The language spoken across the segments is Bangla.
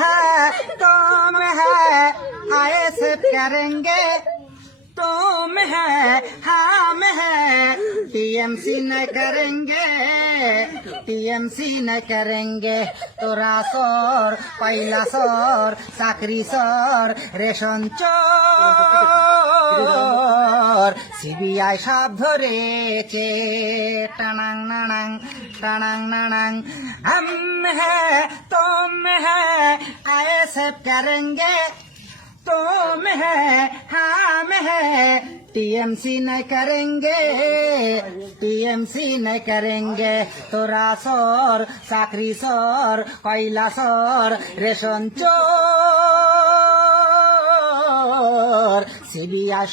है तुम है आए से करेंगे तुम है हम है टीएमसी न करेंगे टीएमसी न करेंगे তোরা সর পয়লা সর চাকরি সর রেশন চোর সিবিআই সব ধরেছে টানাং নানাং টানাং নানাং हम है तुम है ऐसे करेंगे तुम है हम है टीएमसी न करेंगे टीएमसी न करेंगे তোরা সর চাকরি সর কয়লা সর রেশন চোর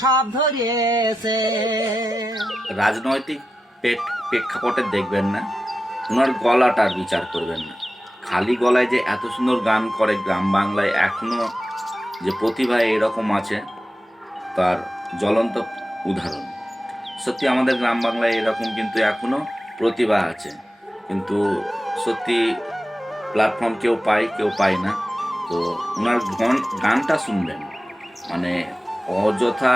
সব ধরেছে রাজনৈতিক পেট প্রেক্ষাপটে দেখবেন না, ওনার গলাটার বিচার করবেন না। খালি গলায় যে এত সুন্দর গান করে গ্রাম বাংলায় এখনও যে প্রতিভা এরকম আছে, তার জ্বলন্ত উদাহরণ। সত্যি আমাদের গ্রাম বাংলায় এরকম কিন্তু এখনও প্রতিভা আছে। কিন্তু সত্যি প্ল্যাটফর্ম কেউ পায় কেউ পায় না। তো ওনার গান, গানটা শুনবেন। মানে অযথা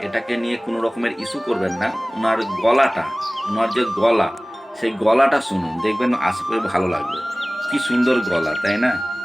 এটাকে নিয়ে কোনো রকমের ইস্যু করবেন না। ওনার গলাটা ওনার যে গলা, সেই গলাটা শুনুন। দেখবেন আশা করি ভালো লাগবে। কি সুন্দর গলা, তাই না?